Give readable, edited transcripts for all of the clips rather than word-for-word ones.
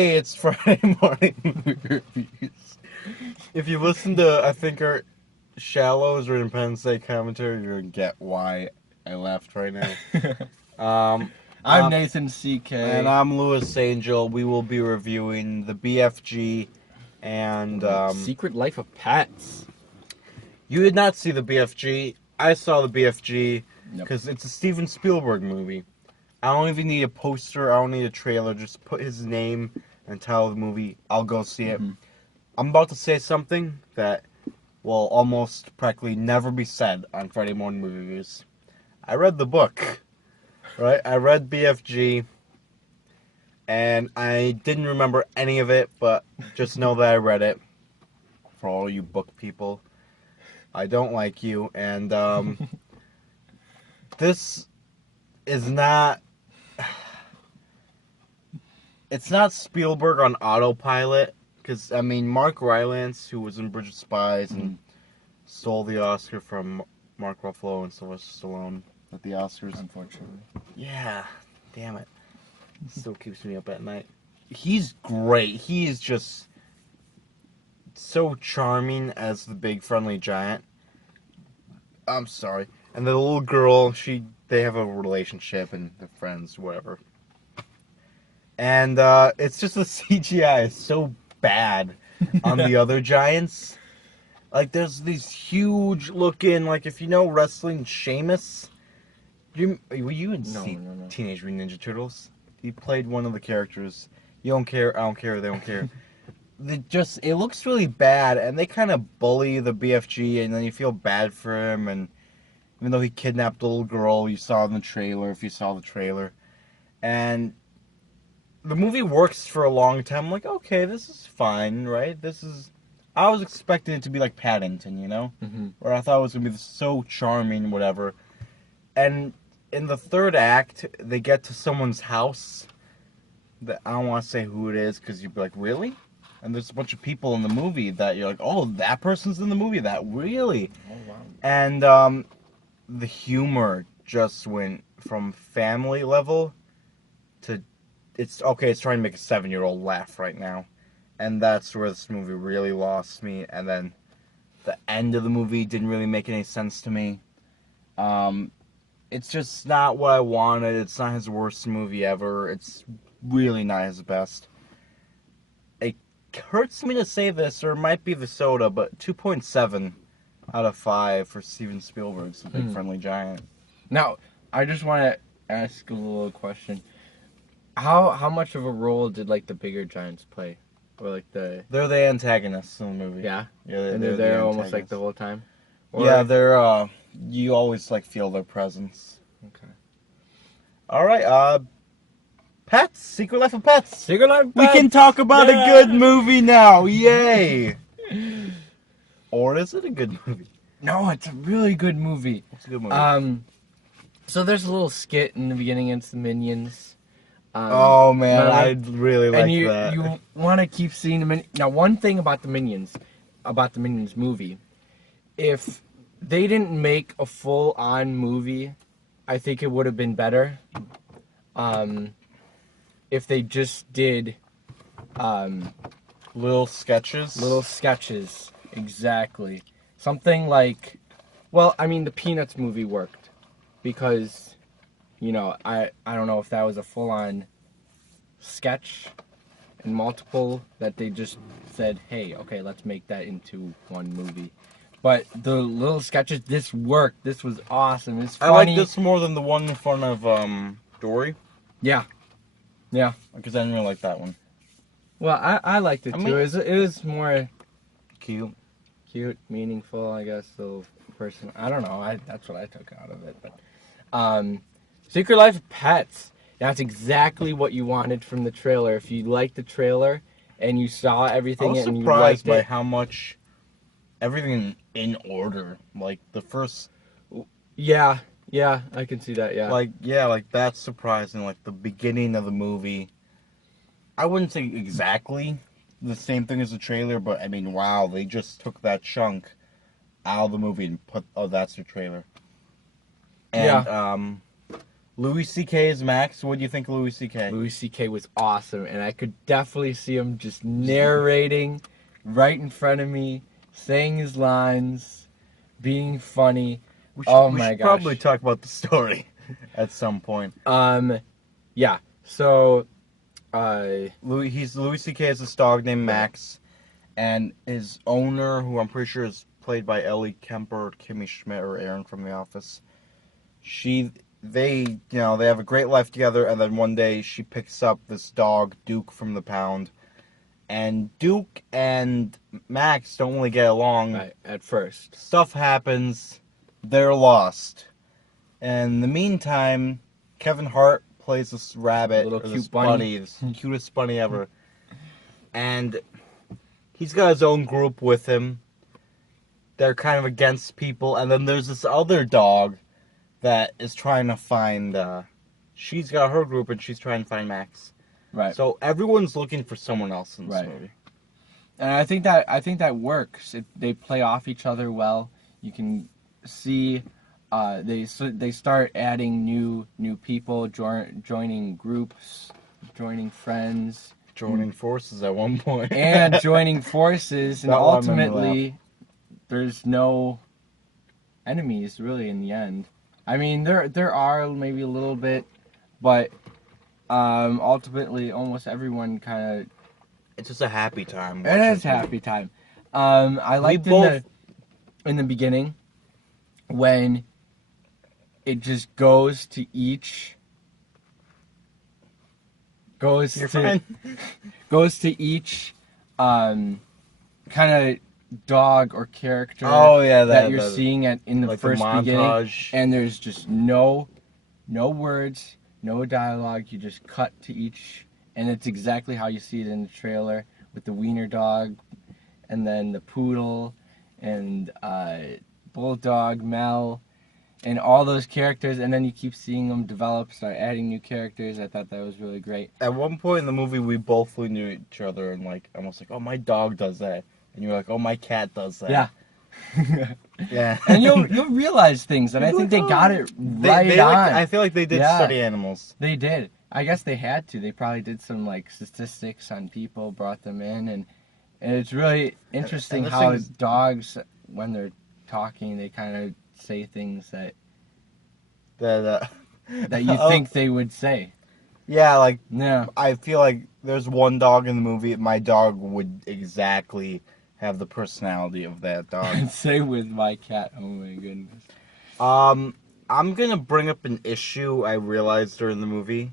Hey, it's Friday morning movie reviews. If you listen to, I think, our Shallows or Independence Day commentary, you're gonna get why I left right now. Um, I'm um, Nathan CK. and I'm Louis Angel. We will be reviewing the BFG, and Secret Life of Pets. you did not see the BFG. I saw the BFG Nope. because it's a Steven Spielberg movie. I don't even need a poster. I don't need a trailer. Just put his name and title of the movie. I'll go see it. Mm-hmm. I'm about to say something that will almost practically never be said on Friday morning movie reviews. I read the book, right? I read BFG, and I didn't remember any of it, but just know that I read it. For all you book people, I don't like you, and this is not. It's not Spielberg on autopilot, because I mean Mark Rylance, who was in Bridge of Spies and stole the Oscar from Mark Ruffalo and Sylvester Stallone at the Oscars. Unfortunately. Yeah, damn it. Still keeps me up at night. He's great. He is just so charming as the big friendly giant. I'm sorry. And the little girl, they have a relationship and they're friends, whatever. And it's just the CGI is so bad on the other giants. Like, there's these huge looking, like, if you know wrestling, Sheamus. Were you in No. Teenage Mutant Ninja Turtles? He played one of the characters. You don't care, I don't care, they don't care. It looks really bad, and they kind of bully the BFG, and then you feel bad for him, and even though he kidnapped a little girl, you saw in the trailer, if you saw the trailer. And the movie works for a long time. I'm like, okay, this is fine, right? I was expecting it to be like Paddington, you know? Mm-hmm. Where I thought it was going to be so charming, whatever. And in the third act, they get to someone's house. I don't want to say who it is, because you'd be like, really? And there's a bunch of people in the movie that you're like, oh, that person's in the movie? That really? Oh, wow. And the humor just went from family level to it's trying to make a 7-year-old laugh right now, and that's where this movie really lost me. And then the end of the movie didn't really make any sense to me. It's just not what I wanted. It's not his worst movie ever. It's really not his best. It hurts me to say this, or it might be the soda, but 2.7 out of 5 for Steven Spielberg's The Big Friendly Giant. Now, I just want to ask a little question. How much of a role did like the bigger giants play, or like the? They're the antagonists in the movie. Yeah. Yeah, And they're there almost like the whole time. Or... Yeah, they're you always like feel their presence. Okay. All right, Pets, Secret Life of Pets. Secret Life of We Pets. can talk about a good movie now. Yay! Or is it a good movie? No, it's a really good movie. It's a good movie. So there's a little skit in the beginning against the Minions. Oh man, remember? I really like that. And you want to keep seeing the Minions. Now, one thing about the Minions movie, if they didn't make a full-on movie, I think it would have been better. If they just did Little sketches. Exactly. Something like, well, I mean, the Peanuts movie worked because, you know, I don't know if that was a full-on sketch and multiple that they just said, hey, okay, let's make that into one movie. But the little sketches, this worked. This was awesome. It's funny. I like this more than the one in front of Dory. Yeah. Because I didn't really like that one. Well, I liked it too. It was more Cute, meaningful, I guess. So person, I don't know. That's what I took out of it. But Secret Life of Pets. That's exactly what you wanted from the trailer. If you liked the trailer and you saw everything and you liked it. I was surprised by how much everything in order. Like the first. Yeah, I can see that. Yeah. Like that's surprising. Like the beginning of the movie. I wouldn't say exactly the same thing as the trailer, but I mean, wow, they just took that chunk out of the movie and put, oh, that's the trailer. And, Louis C.K. is Max. What do you think of Louis C.K.? Louis C.K. was awesome, and I could definitely see him just narrating right in front of me, saying his lines, being funny. Oh We my should probably gosh. talk about the story at some point. Yeah. So, Louis C.K. has this dog named Max, and his owner, who I'm pretty sure is played by Ellie Kemper, or Kimmy Schmidt, or Aaron from The Office. They have a great life together, and then one day she picks up this dog, Duke, from the pound, and Duke and Max don't really get along. right, at first. Stuff happens, they're lost. And in the meantime, Kevin Hart plays this rabbit, Little or cute this bunny. this cutest bunny ever. And he's got his own group with him. They're kind of against people, and then there's this other dog that is trying to find, she's got her group, and she's trying to find Max. Right. So everyone's looking for someone else in this Right. movie. And I think that works. They play off each other well. You can see they start adding new people, joining groups, joining friends, Joining forces at one point. and joining forces, and That one made me ultimately, there's no enemies really in the end. I mean, there are maybe a little bit, but ultimately, almost everyone kind of. It's just a happy time. It is happy time. I liked in the beginning when it just goes to each kind of dog or character that you're seeing in the like first the beginning, montage. and there's just no words, no dialogue. You just cut to each, and it's exactly how you see it in the trailer with the wiener dog, and then the poodle, and bulldog Mel, and all those characters, and then you keep seeing them develop, start adding new characters. I thought that was really great. At one point in the movie, we both knew each other and almost like, oh, my dog does that, and you were like, oh, my cat does that. Yeah. Yeah. And you'll realize things, and I think they got it right on. I feel like they did study animals. They did. I guess they had to. They probably did some statistics on people, brought them in, and it's really interesting how dogs, when they're talking, they kind of say things that you think they would say. Yeah, Yeah. I feel like there's one dog in the movie. My dog would exactly have the personality of that dog. Same with my cat. Oh my goodness. I'm gonna bring up an issue I realized during the movie.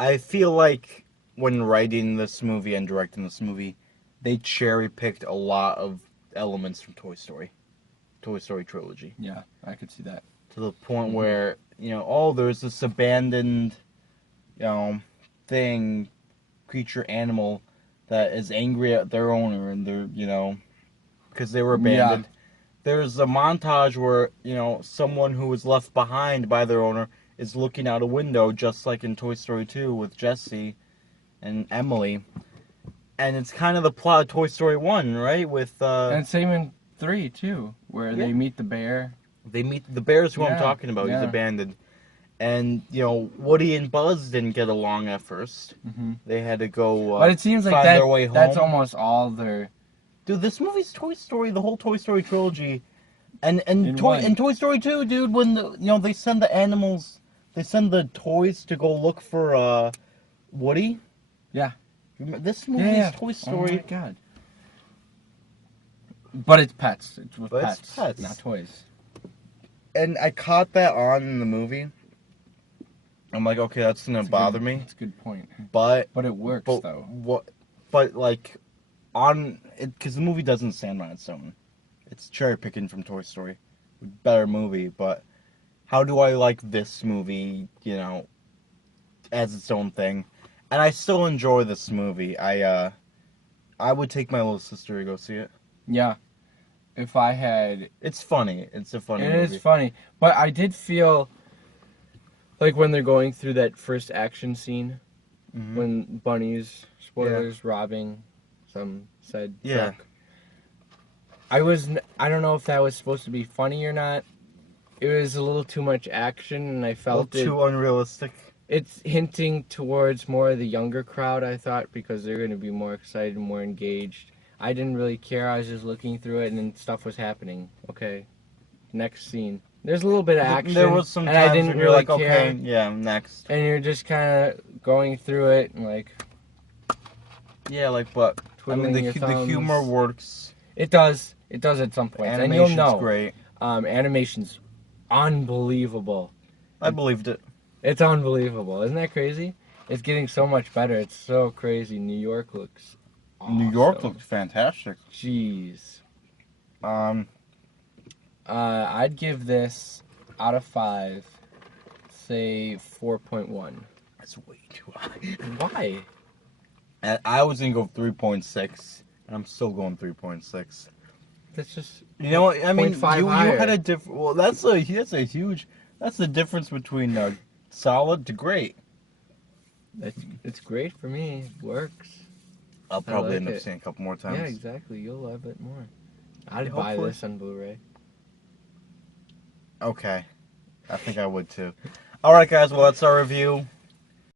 I feel like when writing this movie and directing this movie, they cherry picked a lot of elements from Toy Story trilogy. Yeah, I could see that. To the point where, there's this abandoned, creature, animal that is angry at their owner, and they're, because they were abandoned. Yeah. There's a montage where, someone who was left behind by their owner is looking out a window, just like in Toy Story 2 with Jessie and Emily. And it's kind of the plot of Toy Story 1, right? And same in 3, too, where they meet the bear. They meet the bears who I'm talking about. He's abandoned. And, Woody and Buzz didn't get along at first. Mm-hmm. They had to go but it seems like find their way home. That's almost all their... Dude, this movie's Toy Story, the whole Toy Story trilogy. And Toy Story 2, dude, when they send the animals, they send the toys to go look for Woody. Yeah. This movie is Toy Story. Oh my god. But it's pets. It's with pets. It's pets, not toys. And I caught that on in the movie. I'm like, okay, that's gonna bother me. That's a good point. But it works though. Because the movie doesn't stand on its own. It's cherry picking from Toy Story. Better movie, but how do I like this movie, as its own thing? And I still enjoy this movie. I would take my little sister to go see it. Yeah. If I had... It's funny. It's a funny movie. It is funny. But I did feel like when they're going through that first action scene, when Bunny's, spoilers, robbing some said truck. I don't know if that was supposed to be funny or not, it was a little too much action, and I A little felt too unrealistic. it's hinting towards more of the younger crowd, I thought, because they're going to be more excited, more engaged. I didn't really care. I was just looking through it, and then stuff was happening. Okay, next scene. There's a little bit of action, There was some and I times didn't when you're really like, care. okay, yeah, next. And you're just kind of going through it and like Yeah, like, but I mean, twiddling your the thumbs. humor works. It does. It does at some points, and you'll Animation's know. great. Animation's unbelievable. I believed it. It's unbelievable. Isn't that crazy? It's getting so much better. It's so crazy. New York looks awesome. New York looks fantastic. Jeez. Um, I'd give this out of 5, say 4.1. that's way too high. Why? And I was gonna go 3.6, and I'm still going 3.6. That's just You know what? I mean, 0.5 you higher. had a different. Well, that's a huge. That's the difference between solid to great. it's great for me. It works. I'll probably like end up it. seeing a couple more times. Yeah, exactly. You'll love it more. I'd Yeah, buy hopefully. this on Blu-ray. Okay, I think I would too. All right, guys. Well, that's our review.